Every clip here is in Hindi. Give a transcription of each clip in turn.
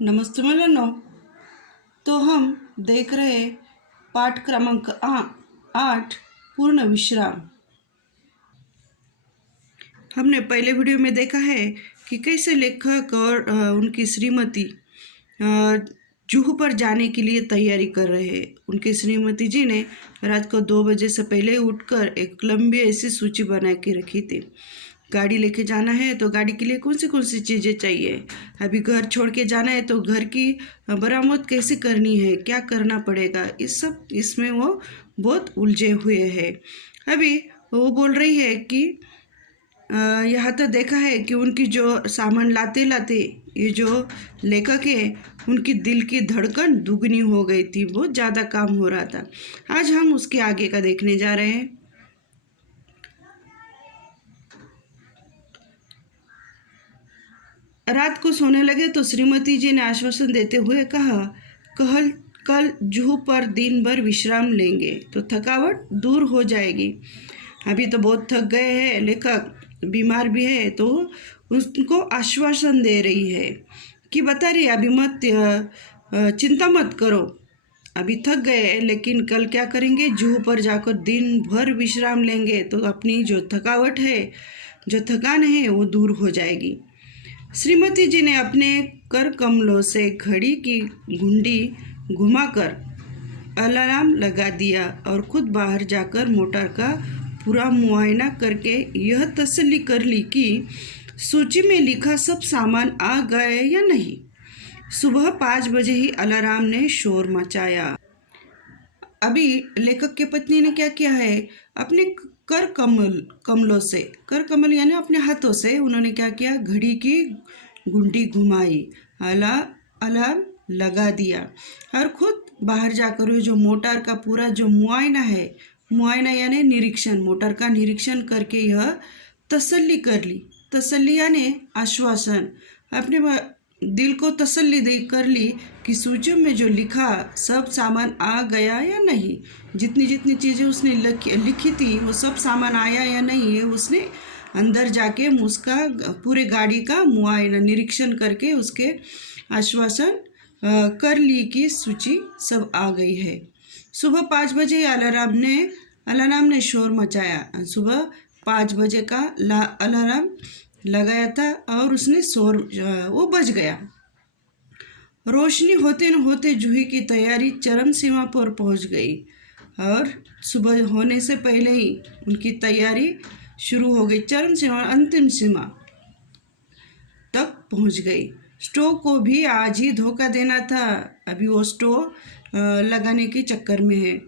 नमस्ते मुलांनो। तो हम देख रहे पाठ क्रमांक 8 पूर्ण विश्राम। हमने पहले वीडियो में देखा है कि कैसे लेखक और उनकी श्रीमती जूहू पर जाने के लिए तैयारी कर रहे हैं। उनकी श्रीमती जी ने रात को 2 बजे से पहले उठकर एक लंबी ऐसी सूची बना के रखी थी। गाड़ी लेके जाना है तो गाड़ी के लिए कौन सी चीज़ें चाहिए, अभी घर छोड़ के जाना है तो घर की मरम्मत कैसे करनी है, क्या करना पड़ेगा, इस सब इसमें वो बहुत उलझे हुए हैं। अभी वो बोल रही है कि यहाँ तो देखा है कि उनकी जो सामान लाते लाते ये जो लेखक है उनकी दिल की धड़कन दुगनी हो गई थी, बहुत ज़्यादा काम हो रहा था। आज हम उसके आगे का देखने जा रहे हैं। रात को सोने लगे तो श्रीमती जी ने आश्वासन देते हुए कहा, कल जूहू पर दिन भर विश्राम लेंगे तो थकावट दूर हो जाएगी। अभी तो बहुत थक गए हैं, लेखक बीमार भी है, तो उनको आश्वासन दे रही है कि बता रही अभी मत चिंता मत करो, अभी थक गए लेकिन कल क्या करेंगे, जूहू पर जाकर दिन भर विश्राम लेंगे तो अपनी जो थकावट है, जो थकान है वो दूर हो जाएगी। श्रीमती जी ने अपने कर कमलों से घड़ी की घुंडी घुमाकर अलार्म लगा दिया और खुद बाहर जाकर मोटर का पूरा मुआयना करके यह तसल्ली कर ली कि सूची में लिखा सब सामान आ गए या नहीं। सुबह 5 बजे ही अलार्म ने शोर मचाया। अभी लेखक की पत्नी ने क्या किया है, अपने कमलों से, कर कमल यानी अपने हाथों से उन्होंने क्या किया, घड़ी की गुंडी घुमाई, अलार्म लगा दिया और खुद बाहर जाकर जो मोटर का पूरा जो मुआयना है, मुआयना यानी निरीक्षण, मोटर का निरीक्षण करके यह तसल्ली कर ली। तसल्ली यानी आश्वासन, अपने दिल को तसल्ली दे कर ली कि सूची में जो लिखा सब सामान आ गया या नहीं, जितनी जितनी चीज़ें उसने लिखी थी वो सब सामान आया या नहीं, ये उसने अंदर जाके उसका पूरे गाड़ी का मुआयना निरीक्षण करके उसके आश्वासन कर ली कि सूची सब आ गई है। सुबह 5 बजे अलार्म ने शोर मचाया। सुबह 5 बजे का अलार्म लगाया था और उसने शोर वो बज गया। रोशनी होते न होते जूही की तैयारी चरम सीमा पर पहुंच गई और सुबह होने से पहले ही उनकी तैयारी शुरू हो गई, चरम सीमा अंतिम सीमा तक पहुंच गई। स्टोव को भी आज ही धोखा देना था, अभी वो स्टोव लगाने के चक्कर में है,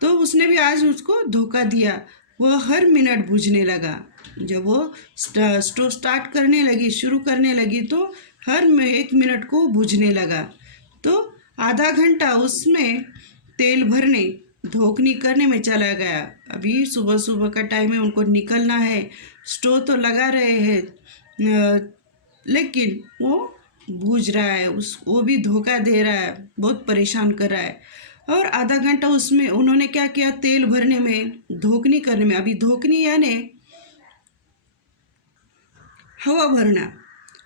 तो उसने भी आज उसको धोखा दिया। वह हर मिनट बुझने लगा। जब वो स्टोव स्टार्ट करने लगी, शुरू करने लगी, तो हर 1 मिनट को बुझने लगा। तो आधा घंटा उसमें तेल भरने धोखनी करने में चला गया। अभी सुबह सुबह का टाइम है, उनको निकलना है, स्टोव तो लगा रहे हैं लेकिन वो बूझ रहा है, वो भी धोखा दे रहा है, बहुत परेशान कर रहा है। और आधा घंटा उसमें उन्होंने क्या किया, तेल भरने में, धोखनी करने में। अभी धोखनी यानी हवा भरना,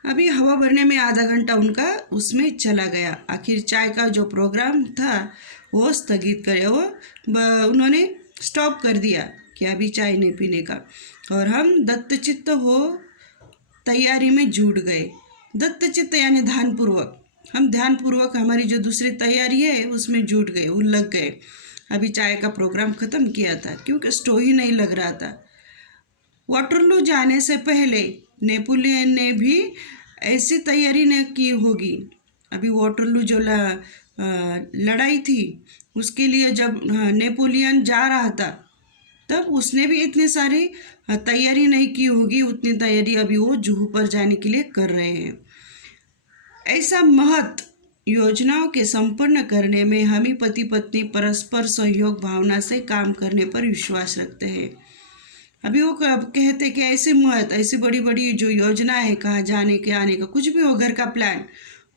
अभी हवा भरने में आधा घंटा उनका उसमें चला गया। आखिर चाय का जो प्रोग्राम था वो स्थगित करे, वो उन्होंने स्टॉप कर दिया कि अभी चाय नहीं पीने का, और हम दत्तचित्त हो तैयारी में जुट गए। दत्तचित्त यानी ध्यानपूर्वक, हम ध्यानपूर्वक हमारी जो दूसरी तैयारी है उसमें जुट गए, उलझ गए। अभी चाय का प्रोग्राम ख़त्म किया था क्योंकि स्टोव ही नहीं लग रहा था। वाटरलू जाने से पहले नेपोलियन ने भी ऐसी तैयारी न की होगी। अभी वाटरलू जो लड़ाई थी उसके लिए जब नेपोलियन जा रहा था तब उसने भी इतनी सारी तैयारी नहीं की होगी, उतनी तैयारी अभी वो जूहू पर जाने के लिए कर रहे हैं। ऐसा महत योजनाओं के संपन्न करने में हम ही पति पत्नी परस्पर सहयोग भावना से काम करने पर विश्वास रखते हैं। अभी वो कहते कि ऐसी बड़ी बड़ी जो योजना है, कहाँ जाने के आने का कुछ भी हो, घर का प्लान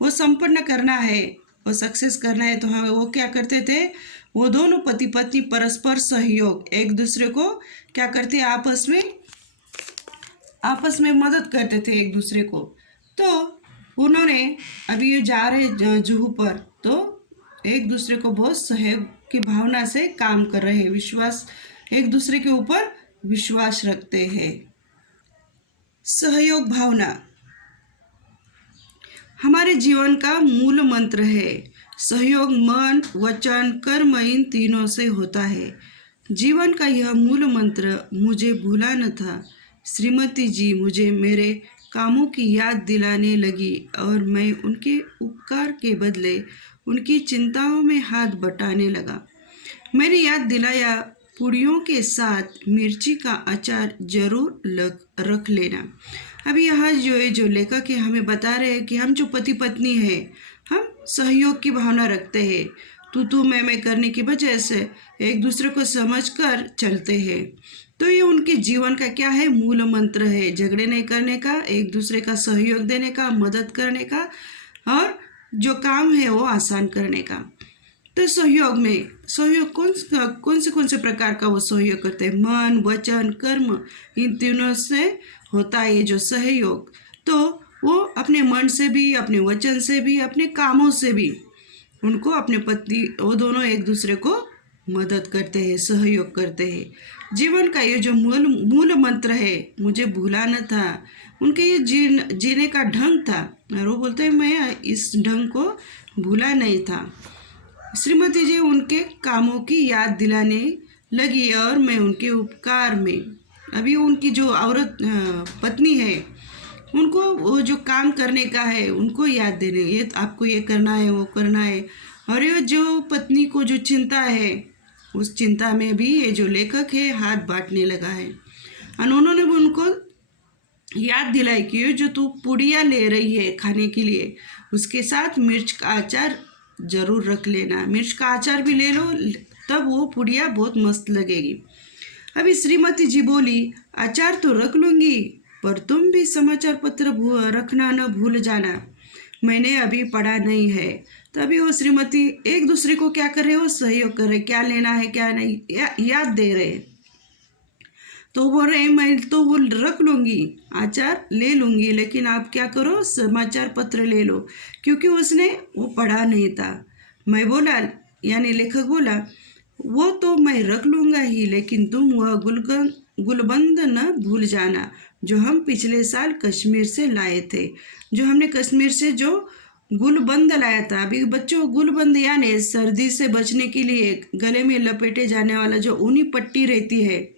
वो संपन्न करना है, वो सक्सेस करना है, तो हमें वो क्या करते थे, वो दोनों पति पत्नी परस्पर सहयोग, एक दूसरे को क्या करते, आपस में मदद करते थे एक दूसरे को। तो उन्होंने अभी ये जा रहे जुहू पर, तो एक दूसरे को बहुत सहयोग की भावना से काम कर रहे हैं, विश्वास, एक दूसरे के ऊपर विश्वास रखते हैं। सहयोग भावना हमारे जीवन का मूल मंत्र है। सहयोग मन, वचन, कर्म इन तीनों से होता है। जीवन का यह मूल मंत्र मुझे भूला न था। श्रीमती जी मुझे मेरे कामों की याद दिलाने लगी और मैं उनके उपकार के बदले उनकी चिंताओं में हाथ बटाने लगा। मैंने याद दिलाया, पूड़ियों के साथ मिर्ची का अचार जरूर रख लेना। अभी यहाँ जो लेखक है हमें बता रहे हैं कि हम जो पति पत्नी है, हम सहयोग की भावना रखते हैं। तू मैं करने की वजह से एक दूसरे को समझकर चलते हैं। तो ये उनके जीवन का क्या है, मूल मंत्र है। झगड़े नहीं करने का, एक दूसरे का सहयोग देने का, मदद करने का, और जो काम है वो आसान करने का। तो सहयोग कौन से प्रकार का वो सहयोग करते हैं? मन, वचन, कर्म, इन तीनों से होता है ये जो सहयोग। तो वो अपने मन से भी, अपने वचन से भी, अपने कामों से भी, उनको अपने पति, वो दोनों एक दूसरे को मदद करते हैं, सहयोग करते हैं। जीवन का ये जो मूल मंत्र है, मुझे भूला न था। उनके ये जीने का ढंग था, और वो बोलते हैं मैं इस ढंग को भूला नहीं था। श्रीमती जी उनके कामों की याद दिलाने लगी और मैं उनके उपकार में, अभी उनकी जो औरत पत्नी है, उनको वो जो काम करने का है उनको याद देने, ये आपको ये करना है, वो करना है। और ये जो पत्नी को जो चिंता है, उस चिंता में भी ये जो लेखक है हाथ बांटने लगा है। और उन्होंने भी उनको याद दिलाई कि जो तू पुड़िया ले रही है खाने के लिए, उसके साथ मिर्च का अचार ज़रूर रख लेना। मिर्च का अचार भी ले लो, तब वो पुड़िया बहुत मस्त लगेगी। अभी श्रीमती जी बोली, अचार तो रख लूँगी, पर तुम भी समाचार पत्र रखना न भूल जाना, मैंने अभी पढ़ा नहीं है। तभी वो श्रीमती एक दूसरे को क्या कर रहे हो, सहयोग कर रहे, क्या लेना है क्या नहीं, याद दे रहे। तो बोल रहे मैं तो वो रख लूँगी, अचार ले लूँगी, लेकिन आप क्या करो, समाचार पत्र ले लो, क्योंकि उसने वो पढ़ा नहीं था। मैं बोला, यानी लेखक बोला, वो तो मैं रख लूँगा ही, लेकिन तुम वह गुलबंद न भूल जाना जो हम पिछले साल कश्मीर से लाए थे। जो हमने कश्मीर से जो गुलबंद लाया था। अभी बच्चों, गुलबंद यानी सर्दी से बचने के लिए गले में लपेटे जाने वाला जो ऊनी पट्टी रहती है,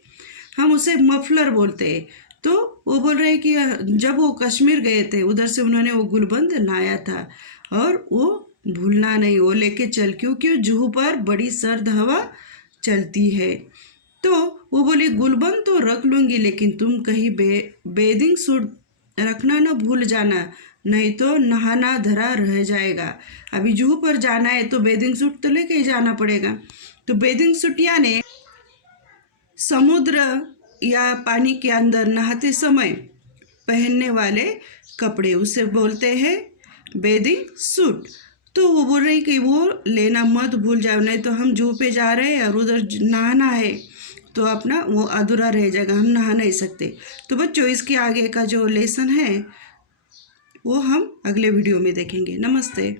हम उसे मफलर बोलते हैं। तो वो बोल रहे हैं कि जब वो कश्मीर गए थे, उधर से उन्होंने वो गुलबंद लाया था और वो भूलना नहीं, वो लेके चल, क्योंकि जुहू पर बड़ी सर्द हवा चलती है। तो वो बोले गुलबंद तो रख लूँगी, लेकिन तुम कहीं बेदिंग सूट रखना ना भूल जाना, नहीं तो नहाना धरा रह जाएगा। अभी जुहू पर जाना है तो बेदिंग सूट तो लेके ही जाना पड़ेगा। तो बेदिंग सूट यानी समुद्र या पानी के अंदर नहाते समय पहनने वाले कपड़े, उसे बोलते हैं बेदिंग सूट। तो वो बोल रही कि वो लेना मत भूल जाओ, नहीं तो हम जुहू पे जा रहे हैं और उधर नहाना है तो अपना वो अधूरा रह जाएगा, हम नहा नहीं सकते। तो बच्चों, इसके आगे का जो लेसन है वो हम अगले वीडियो में देखेंगे। नमस्ते।